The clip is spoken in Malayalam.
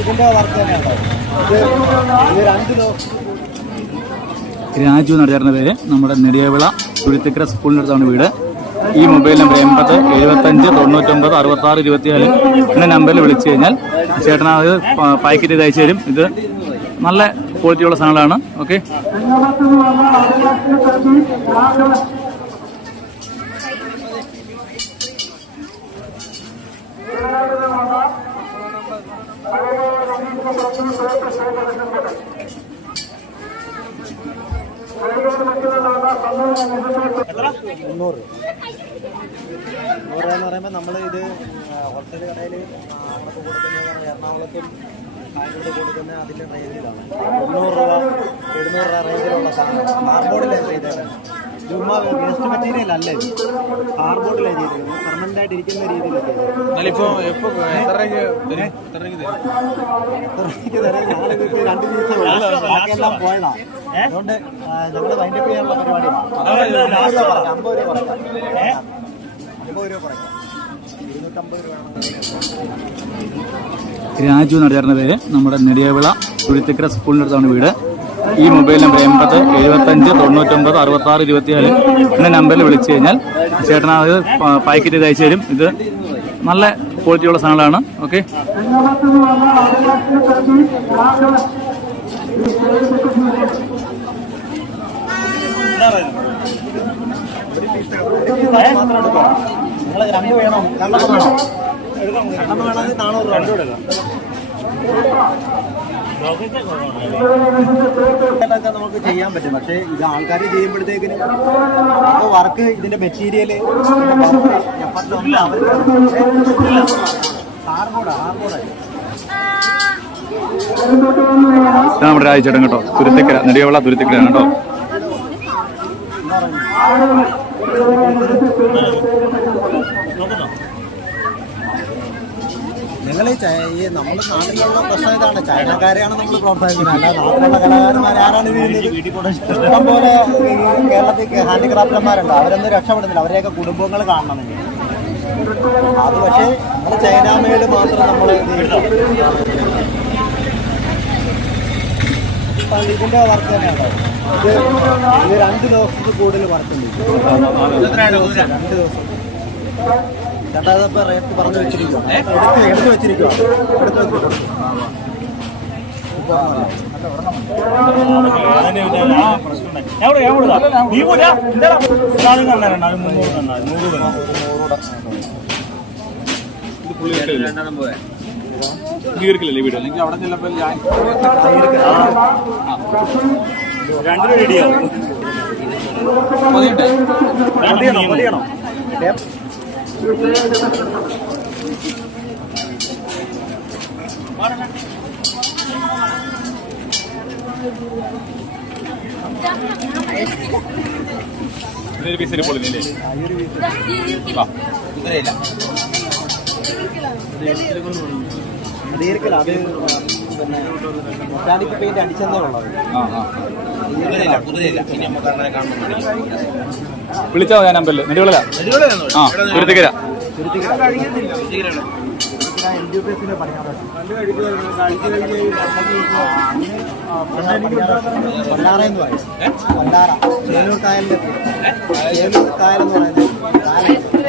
ഇതിന്റെ വർക്ക് തന്നെയാണ് രാജു ചേർന്ന പേര്. നമ്മുടെ നെടിയവിള തുരുത്തിക്കര സ്കൂളിന്റെ അടുത്താണ് വീട്. ഈ മൊബൈൽ നമ്പർ എൺപത് എഴുപത്തഞ്ച് തൊണ്ണൂറ്റൊമ്പത് അറുപത്താറ് ഇരുപത്തിനാല് എന്ന നമ്പറിൽ വിളിച്ചു കഴിഞ്ഞാൽ ചേട്ടൻ അത് പാക്കറ്റ് ചെയ്ത് അയച്ചു തരും. ഇത് നല്ല ക്വാളിറ്റിയുള്ള സാധനങ്ങളാണ്. ഓക്കെ മുന്നൂറ് മുന്നൂറ് എന്ന് പറയുമ്പോൾ നമ്മൾ ഇത് ഹോൾസെയിൽ കടയിൽ നമുക്ക് കൊടുക്കുന്നത് എറണാകുളത്തും കായലോട് കൊടുക്കുന്ന അതിന്റെ റേഞ്ചിലാണ് മുന്നൂറ് രൂപ എഴുന്നൂറ് രൂപ റേഞ്ചിലുള്ള സാധനം. മാർബോർഡിലെ ചെയ്തേക്കുന്നത്? ചുമ്മാ വേസ്റ്റ് മെറ്റീരിയൽ അല്ല? ഇത് ആയിട്ട് ഇരിക്കുന്ന എപ്പോ എത്ര രൂപയ്ക്ക് തരും? എത്ര രൂപയ്ക്ക് തരും? തരാം. ഞാനിതിപ്പോ രണ്ട് ദിവസം ബാക്കിയെല്ലാം പോയതാ. അതുകൊണ്ട് നമ്മൾ വൈൻഡപ്പ് ചെയ്യാനുള്ള പരിപാടിയാണ് അമ്പത് രൂപ കുറയ്ക്കാം അമ്പത് രൂപ കുറയ്ക്കാം രാജു എന്ന് ചേർന്ന പേര്. നമ്മുടെ നെടിയവിള തുരുത്തിക്കര സ്കൂളിന്റെ അടുത്താണ് വീട്. ഈ മൊബൈൽ നമ്പർ എൺപത് എഴുപത്തഞ്ച് തൊണ്ണൂറ്റൊമ്പത് അറുപത്താറ് ഇരുപത്തിനാല് എന്ന നമ്പറിൽ വിളിച്ചു കഴിഞ്ഞാൽ ചേട്ടൻ അത് പാക്കറ്റ് ചെയ്ത് അയച്ചു തരും. ഇത് നല്ല ക്വാളിറ്റിയുള്ള സാധനങ്ങളാണ്. ഓക്കെ വേണം. നമുക്ക് ചെയ്യാൻ പറ്റും. പക്ഷേ ഇത് ആൾക്കാർ ചെയ്യുമ്പോഴത്തേക്കിന് വർക്ക് ഇതിന്റെ മെറ്റീരിയൽ നമ്മുടെ രാജ്യം കേട്ടോ. തുരുത്തിക്കര നെടിയവള തുരുത്തിക്കര കേട്ടോ. നിങ്ങൾ ഈ നമ്മുടെ നാട്ടിലുള്ള പ്രശ്നം ഇതാണ്. ചൈനക്കാരെയാണ് നമ്മൾ പ്രോത്സാഹിപ്പിക്കുന്നത്. അല്ല നാട്ടിലുള്ള കലാകാരന്മാർ ആരാണ്? ഇഷ്ടം പോലെ കേരളത്തിൽ ഹാൻഡിക്രാഫ്റ്റന്മാരുണ്ട് അവരൊന്നും രക്ഷപ്പെടുന്നില്ല. അവരെയൊക്കെ കുടുംബങ്ങൾ കാണണം അത് പക്ഷേ നമ്മൾ ചൈനാമേട് മാത്രം നമ്മൾ ഇതിന്റെ വർക്ക് തന്നെയാണ്? ഇത് ഇത് രണ്ട് ദിവസത്തിൽ കൂടുതൽ വർക്ക് ഉണ്ട്. രണ്ട് ദിവസം. ചേട്ടാ റേറ്റ് പറഞ്ഞു വെച്ചിരിക്കുക എടുത്ത് വെച്ചിരിക്കുക എടുത്ത് ഗീർക്കില്ലല്ലേ വീട് അല്ലെങ്കിൽ അവിടെ ചെല്ലപ്പോൾ ഞാൻ മതിയാണോ മതിയാണോ ഇതൊരു ദീർഘല അത് പിന്നെ മൊട്ടാലിറ്റി പെയിന്റ് അടിച്ചെന്നേ ഉള്ളത് ആ ആ. വിളിച്ചാൽ ഞാൻ നമ്പറിൽ നെടിവിള ആ തുരുത്തിക്കര. പൊന്നാറയെന്ന് പറയും. പൊന്നാറ ചേലൂർ കായലിന്റെ ചേലൂർ കായൽ എന്ന് പറയുന്നത്